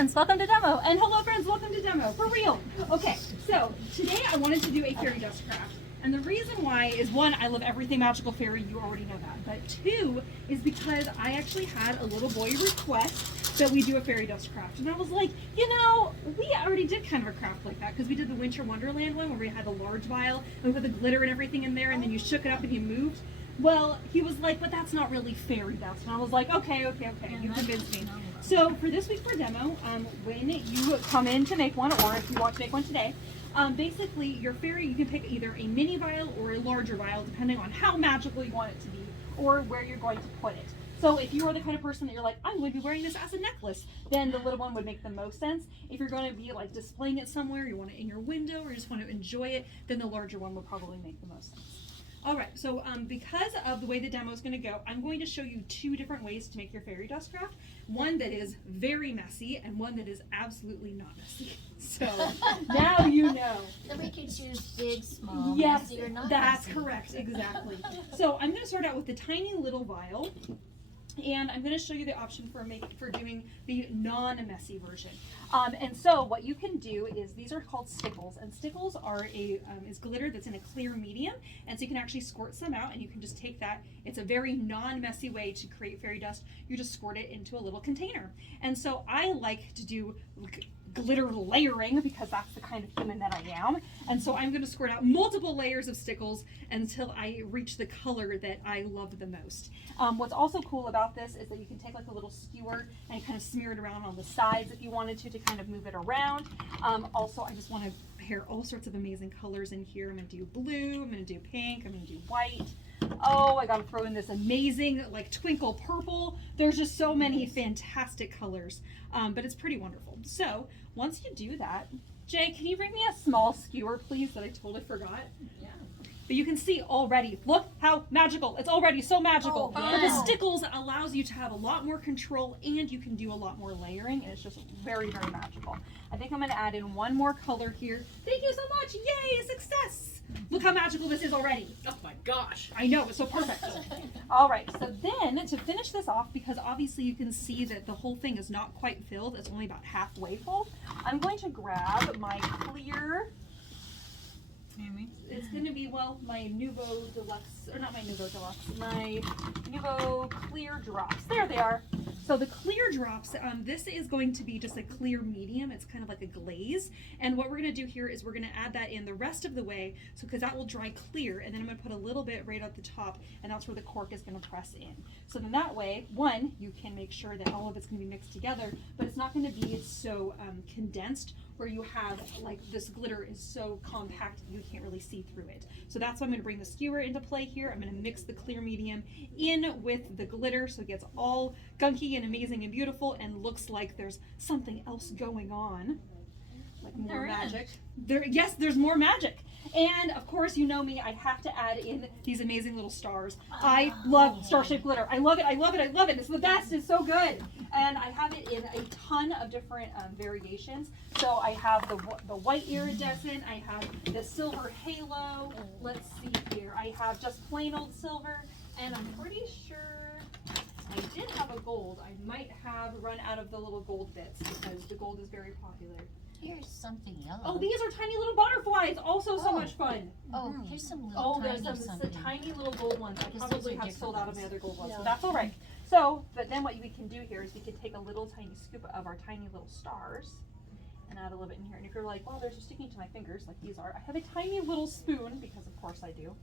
friends, welcome to demo. And hello friends, welcome to demo, for real. Okay, so today I wanted to do a fairy dust craft. And the reason why is, one, I love everything magical fairy, you already know that. But two, is because I actually had a little boy request that we do a fairy dust craft. And I was like, you know, we already did kind of a craft like that because we did the Winter Wonderland one where we had the large vial and we put the glitter and everything in there and then you shook it up and you moved. Well, he was like, but that's not really fairy dust. And I was like, okay, you convinced me. So for this week for demo, when you come in to make one, or if you want to make one today, basically your fairy, you can pick either a mini vial or a larger vial, depending on how magical you want it to be, or where you're going to put it. So if you are the kind of person that you're like, I'm going to be wearing this as a necklace, then the little one would make the most sense. If you're going to be like displaying it somewhere, you want it in your window, or you just want to enjoy it, then the larger one would probably make the most sense. All right, so because of the way the demo is going to go, I'm going to show you two different ways to make your fairy dust craft. One that is very messy and one that is absolutely not messy. So now you know. So we could choose big, small, yes, messy, or not that's messy. correct, exactly. So I'm going to start out with the tiny little vial. And I'm going to show you the option for doing the non-messy version. And so what you can do is, these are called stickles, and stickles are is glitter that's in a clear medium, and so you can actually squirt some out, and you can just take that. It's a very non-messy way to create fairy dust. You just squirt it into a little container. And so I like to do glitter layering because that's the kind of human that I am. And so I'm going to squirt out multiple layers of stickles until I reach the color that I love the most. What's also cool about this is that you can take like a little skewer and kind of smear it around on the sides if you wanted to kind of move it around. Also, I just want to pair all sorts of amazing colors in here. I'm going to do blue, I'm going to do pink, I'm going to do white. Oh, I gotta throw in this amazing like twinkle purple. There's just so many fantastic colors, but it's pretty wonderful. So once you do that, Jay, can you bring me a small skewer, please, that I totally forgot? Yeah. But you can see already, look how magical. It's already so magical. Oh, But the wow. stickles allows you to have a lot more control and you can do a lot more layering, and it's just very, very magical. I think I'm gonna add in one more color here. Thank you so much, yay, success. Look how magical this is already. Oh my gosh. I know, it's so perfect. All right, so then to finish this off, because obviously you can see that the whole thing is not quite filled, it's only about halfway full, I'm going to grab my clear, it's going to be, well, my Nouveau Deluxe, or not my Nouveau Deluxe, my Nouveau Clear Drops. There they are. So the clear drops, this is going to be just a clear medium. It's kind of like a glaze. And what we're going to do here is we're going to add that in the rest of the way, so because that will dry clear, and then I'm going to put a little bit right at the top, and that's where the cork is going to press in. So then that way, one, you can make sure that all of it's going to be mixed together, but it's not going to be so condensed where you have like this glitter is so compact you can't really see through it. So that's why I'm going to bring the skewer into play here. I'm going to mix the clear medium in with the glitter so it gets all gunky and amazing and beautiful and looks like there's something else going on, like more magic. Yes, there's more magic. And of course, you know me, I have to add in these amazing little stars. I love star-shaped glitter. I love it, I love it, I love it. It's the best, it's so good. And I have it in a ton of different variations. So I have the white iridescent, I have the silver halo. Let's see here, I have just plain old silver, and I'm pretty sure I did have a gold. I might have run out of the little gold bits because the gold is very popular. Here's something yellow. Oh, these are tiny little butterflies. Also so much fun. Oh, here's some little there's tiny some something. tiny little gold ones. I Because probably those are have sold out of my different other gold ones, so Yeah. that's all right. So, but then what we can do here is we can take a little tiny scoop of our tiny little stars and add a little bit in here. And if you're like, well, they're just sticking to my fingers like these are, I have a tiny little spoon, because of course I do.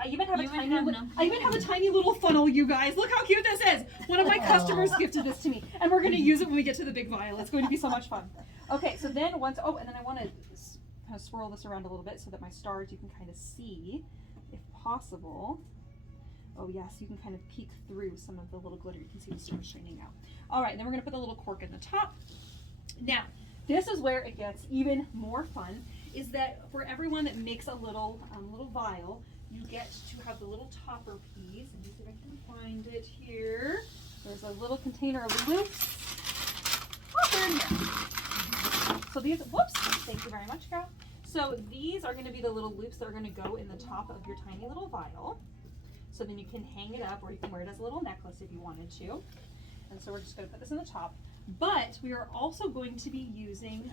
I even have a tiny little funnel, you guys. Look how cute this is. One of my customers gifted this to me, and we're going to use it when we get to the big vial. It's going to be so much fun. Okay, so then and then I want to kind of swirl this around a little bit so that my stars you can kind of see, if possible. Oh yes, you can kind of peek through some of the little glitter. You can see the stars shining out. All right, then we're going to put the little cork in the top. Now, this is where it gets even more fun, is that for everyone that makes a little vial, you get to have the little topper piece. And see if I can find it here. There's a little container of loops. Oh, they're in here. So these, whoops, thank you very much, girl. So these are going to be the little loops that are going to go in the top of your tiny little vial. So then you can hang it up, or you can wear it as a little necklace if you wanted to. And so we're just going to put this in the top. But we are also going to be using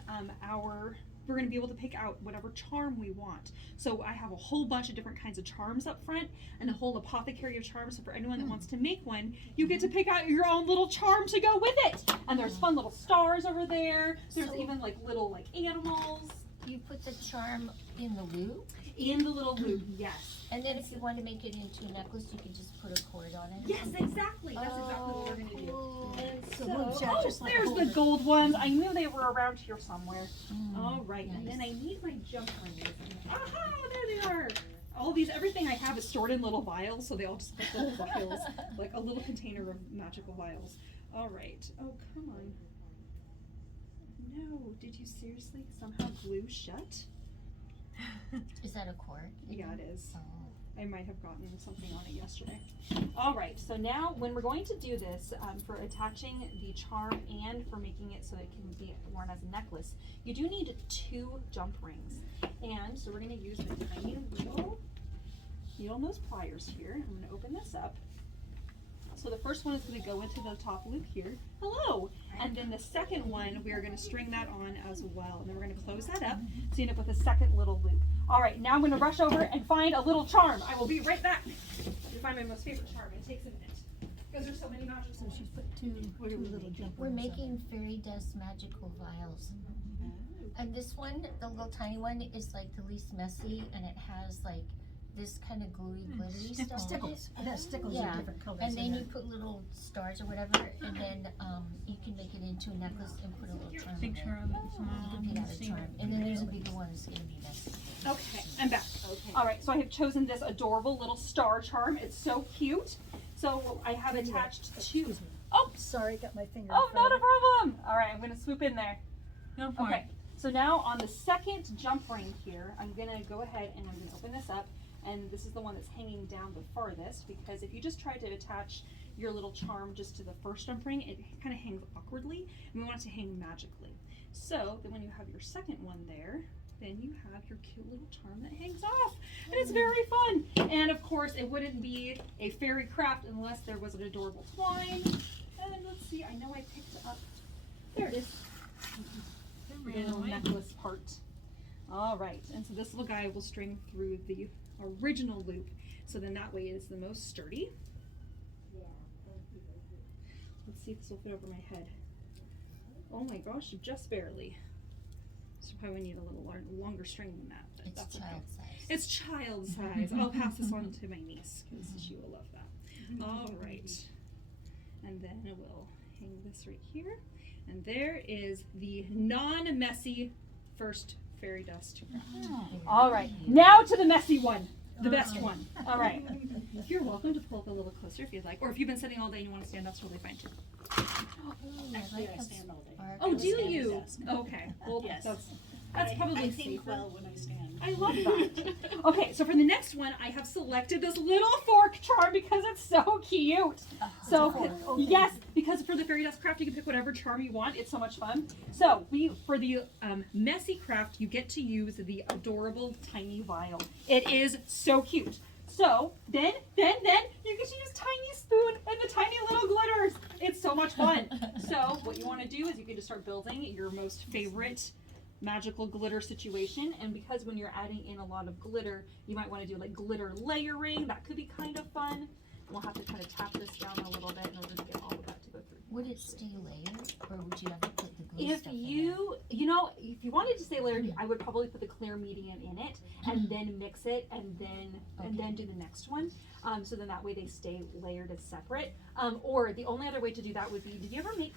we're going to be able to pick out whatever charm we want. So I have a whole bunch of different kinds of charms up front and a whole apothecary of charms. So for anyone that wants to make one, you get to pick out your own little charm to go with it. And there's fun little stars over there. There's even like little like animals. You put the charm in the loop, In the little loop, yes. and then if you want to make it into a necklace, you can just put a cord on it. Yes, exactly. That's exactly what we're going to do. Cool. So we'll chat just like a there's the holder. gold ones. I knew they were around here somewhere. Mm. All right, and then Nice. I need my jump rings. Aha, there they are. All these, everything I have is stored in little vials, so they all just look like little vials, like a little container of magical vials. All right. Oh, come on. No, did you seriously somehow glue shut? Is that a cord? Yeah, it is. Oh. I might have gotten something on it yesterday. All right, so now when we're going to do this, for attaching the charm and for making it so it can be worn as a necklace, you do need 2 jump rings. And so we're gonna use the tiny little needle nose pliers here. I'm gonna open this up. So the first one is gonna go into the top loop here. Hello! And then the second one, we are gonna string that on as well. And then we're gonna close that up, so you end up with a second little loop. All right, now I'm gonna rush over and find a little charm. I will be right back to find my most favorite charm. It takes a minute, because there's so many magical So ones. she's put two little jump We're rings on. making fairy dust magical vials. And this one, the little tiny one, is like the least messy, and it has like this kind of gluey, glittery stuff on it. Stickles. It has stickles Yeah, in different colors. And in then you it. put little stars or whatever, and then you can make it into a necklace and put a little charm in Big it. charm, You small, can pick out a charm. And then there's a bigger one that's gonna be messy. Okay, I'm back. Okay. All right, so I have chosen this adorable little star charm. It's so cute. So I have attached 2. Excuse me. Oh, Sorry, got my finger. oh, in front not a of problem. All right, I'm gonna swoop in there. Go for Okay, it. so now on the second jump ring here, I'm gonna go ahead and I'm gonna open this up. And this is the one that's hanging down the farthest, because if you just try to attach your little charm just to the first jump ring, it kind of hangs awkwardly, and we want it to hang magically. So then when you have your second one there, then you have your cute little charm that hangs off. And it's very fun. And of course, it wouldn't be a fairy craft unless there was an adorable twine. And let's see, I know I picked up, there it is, the Ran little away. necklace part. All right, and so this little guy will string through the original loop, so then that way it is the most sturdy. Let's see if this will fit over my head. Oh my gosh, just barely. So probably need a little longer string than that, but It's that's okay. child size. It's child size. I'll pass this on to my niece because she will love that. All right, and then we'll hang this right here, and there is the non-messy first fairy dust. All right, now to the messy one, the best one. All right, you're welcome to pull up a little closer if you'd like, or if you've been sitting all day and you want to stand, that's totally fine too. Ooh, Actually, I I like stand all day. how Oh, do stand at you? desk. Okay, well, Yes. that's probably I think safer. well when I stand. I love that. Okay, so for the next one, I have selected this little fork charm because it's so cute. So, yes, because for the fairy dust craft, you can pick whatever charm you want. It's so much fun. So, for the messy craft, you get to use the adorable tiny vial. It is so cute. So, then, you get to use tiny spoon and the tiny little glitters. It's so much fun. So, what you want to do is you can just start building your most favorite magical glitter situation, and because when you're adding in a lot of glitter, you might want to do like glitter layering. That could be kind of fun. We'll have to kind of tap this down a little bit in order to get all of that to go through. Would it stay layered, or would you have to put the glue If stuff in if you wanted to stay layered, I would probably put the clear medium in it and then mix it and then do the next one. So then that way they stay layered as separate. Or the only other way to do that would be, did you ever make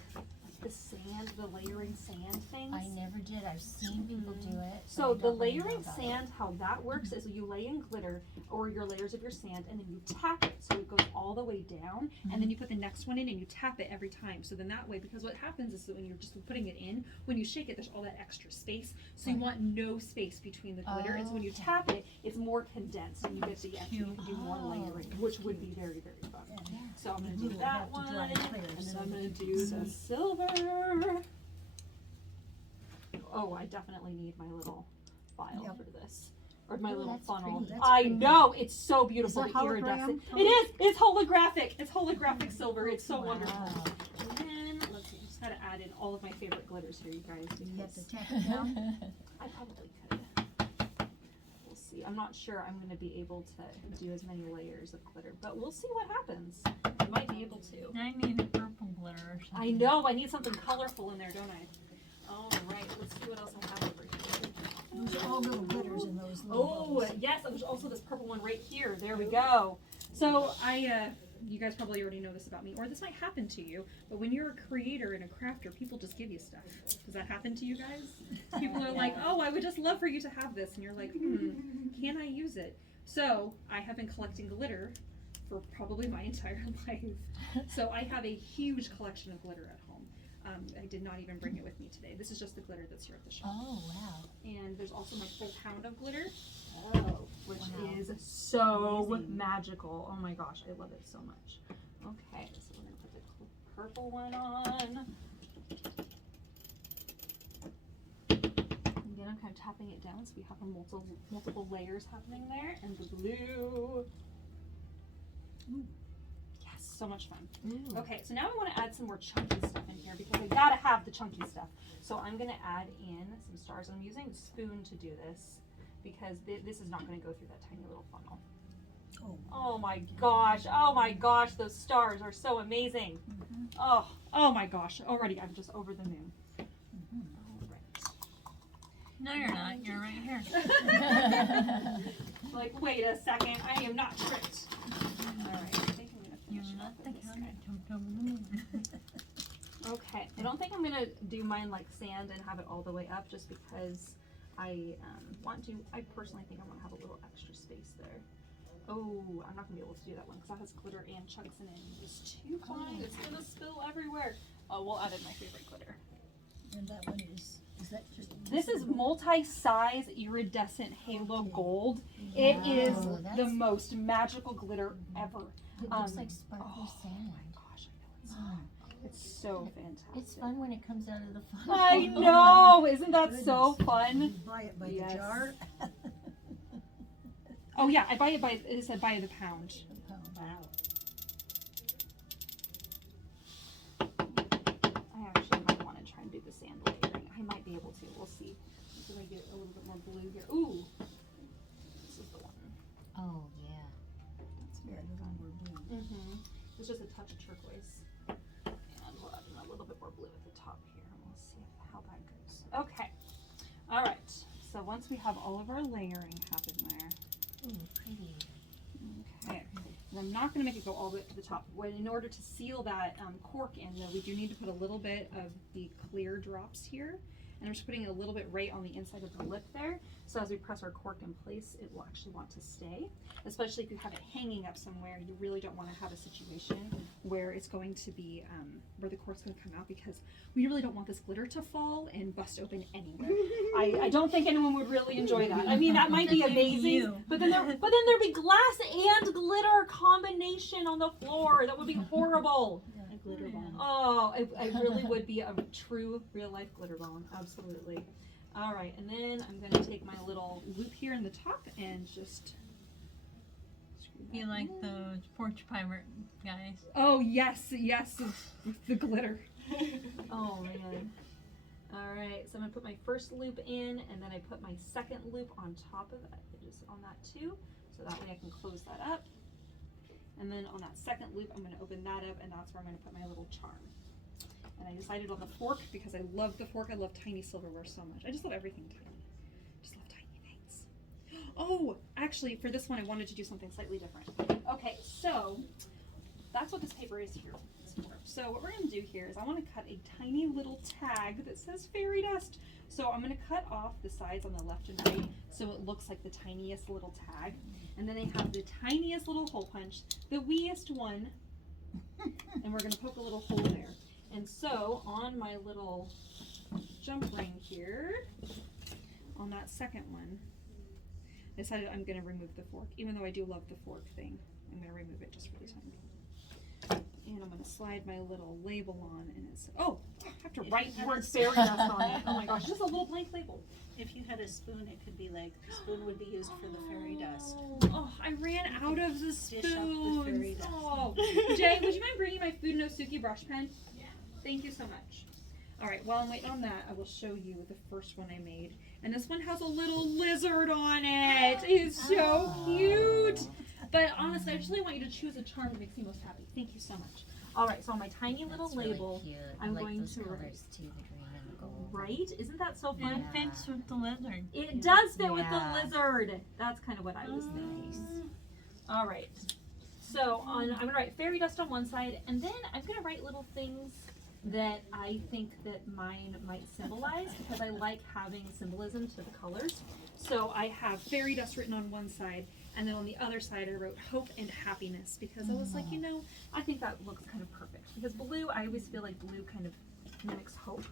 the sand, the layering sand things? I never did. I've seen people do it. but So I the don't really know layering about sand, how that works is you lay in glitter or your layers of your sand, and then you tap it so it goes all the way down, and then you put the next one in and you tap it every time. So then that way, because what happens is that when you're just putting it in, when you shake it, there's all that extra space. So you Right. want no space between the glitter, and so when you Okay. tap it, it's more condensed, and you get the you can do more Oh. layering, which would be very, very fun. Yeah. So I'm gonna Glue do will that have to one, dry and clear, then so I'm gonna it's- do the silver. Oh, I definitely need my little vial Yep. for this. Or my Ooh, little that's funnel. pretty. That's I pretty. know, it's so beautiful. Is The that iridescent. hologram? It is! It's holographic. It's holographic silver. It's so Wow. wonderful. And then, let's see, just just gotta add in all of my favorite glitters here, you guys. You have Because to tap it down. I probably could. We'll see. I'm not sure I'm gonna be able to do as many layers of glitter, but we'll see what happens. I might be able to. I need a purple glitter or something. I know, I need something colorful in there, don't I? All right, let's see what else I have over here. Those are all little glitters in those little Oh, bubbles. yes, there's also this purple one right here. There we go. So you guys probably already know this about me, or this might happen to you, but when you're a creator and a crafter, people just give you stuff. Does that happen to you guys? People are like, oh, I would just love for you to have this, and you're like, can I use it? So I have been collecting glitter for probably my entire life. So I have a huge collection of glitter at home. I did not even bring it with me today. This is just the glitter that's here at the shop. Oh, wow. And there's also my full pound of glitter, Oh, which wow. is so magical. Oh my gosh, I love it so much. Okay, so we're gonna put the purple one on. Again, I'm kind of tapping it down so we have a multiple layers happening there. And the blue. Yes, so much fun. Ooh. Okay, so now I want to add some more chunky stuff in here because I gotta have the chunky stuff. So I'm gonna add in some stars. I'm using a spoon to do this because this is not gonna go through that tiny little funnel. Oh. Oh my gosh, those stars are so amazing. Oh my gosh, already I'm just over the moon. All right. No, you're not. You're right here. Like, wait a second, I am not tricked. All right, I think I'm gonna You're finish not off the with this cow guy. that jumped over the moon. Okay, I don't think I'm gonna do mine like sand and have it all the way up just because I I personally think I want to have a little extra space there. Oh, I'm not gonna be able to do that one because that has glitter and chunks in it. It's too fine, it's gonna spill everywhere. Oh, we'll add in my favorite glitter. And that one is that just? This is multi-size iridescent halo gold. It is Wow, the that's- most magical glitter ever. It looks Um, like sparkly Oh sand. my gosh, I know Wow. it's so fantastic. It's fun when it comes out of the funnel. I know, isn't that so Goodness. fun? You buy it by Yes. the jar. Oh yeah, I buy it by, it said by the pound. Wow. I actually might want to try and do the sand layering. I might be able to, we'll see. Until I get a little bit more blue here. Ooh, this is the one. Oh, yeah. That's Yeah, very the fun. one we're doing. It's just a touch of turquoise. And we'll add in a little bit more blue at the top here and we'll see how that goes. Okay, all right. So once we have all of our layering happen there, Ooh, pretty. okay, and I'm not going to make it go all the way to the top. When, in order to seal that cork in, though, we do need to put a little bit of the clear drops here. And I'm just putting a little bit right on the inside of the lip there. So as we press our cork in place, it will actually want to stay. Especially if you have it hanging up somewhere, you really don't want to have a situation where it's going to be, where the cork's going to come out because we really don't want this glitter to fall and bust open anywhere. I don't think anyone would really enjoy that. I mean, that might be amazing, but then there'd be glass and glitter combination on the floor. That would be horrible. A glitter bomb. Oh, it really would be a true real life glitter bomb. Absolutely. All right, and then I'm going to take my little loop here in the top and just screw that Be like in. those porch pirate guys. Oh, yes, with the glitter. Oh, man. All right, so I'm going to put my first loop in, and then I put my second loop on top of that, just on that too, so that way I can close that up. And then on that second loop, I'm going to open that up, and that's where I'm going to put my little charm. And I decided on the fork because I love the fork. I love tiny silverware so much. I just love everything tiny. Just love tiny things. Oh, actually, for this one, I wanted to do something slightly different. Okay, so that's what this paper is here for. So what we're going to do here is I want to cut a tiny little tag that says fairy dust. So I'm going to cut off the sides on the left and right so it looks like the tiniest little tag. And then I have the tiniest little hole punch, the weeest one, and we're going to poke a little hole there. And so on my little jump ring here, on that second one, I decided I'm going to remove the fork. Even though I do love the fork thing, I'm going to remove it just for the time being. And I'm going to slide my little label on, and it's, oh, I have to write the word fairy dust on it. Oh my gosh, just a little blank label. If you had a spoon, it could be like, the spoon would be used for the fairy dust. Oh, I ran out of the Dish up the fairy spoons. dust. Oh, Jay, would you mind bringing my Food No Suki brush pen? Yeah. Thank you so much. All right, while I'm waiting on that, I will show you the first one I made. And this one has a little lizard on it. It's so cute. But honestly, I just really want you to choose a charm that makes you most happy. Thank you so much. All right, so on my tiny little That's really label, cute. I I'm like going those to colors too, the green and the gold. right? Isn't that so It fun? fits with the lizard. It does fit with the Yeah. lizard. That's kind of what I was thinking. Nice. All right. So I'm gonna write fairy dust on one side, and then I'm gonna write little things that I think that mine might symbolize, because I like having symbolism to the colors. So I have fairy dust written on one side, and then on the other side I wrote hope and happiness, because I was like, you know, I think that looks kind of perfect. Because blue, I always feel like blue kind of mimics hope.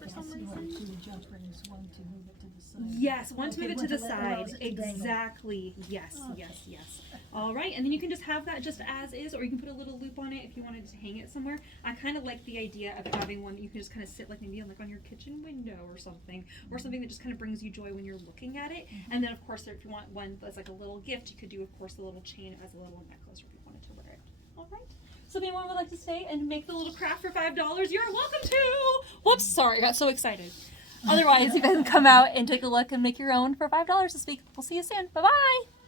Okay, some so you want reason. two adjustments, one to move it to the side. Yes, one to Okay, move it one to the to let- side. allows it to dangle. Exactly. Yes, Okay. yes. All right, and then you can just have that just as is, or you can put a little loop on it if you wanted to hang it somewhere. I kind of like the idea of having one that you can just kind of sit like maybe on your kitchen window or something that just kind of brings you joy when you're looking at it. And then of course, if you want one that's like a little gift, you could do of course a little chain as a little necklace, or if you wanted to wear it. All right. So if anyone would like to stay and make the little craft for $5, you're welcome to. Whoops, sorry, I got so excited. Otherwise, you guys can come out and take a look and make your own for $5 this week. We'll see you soon. Bye-bye.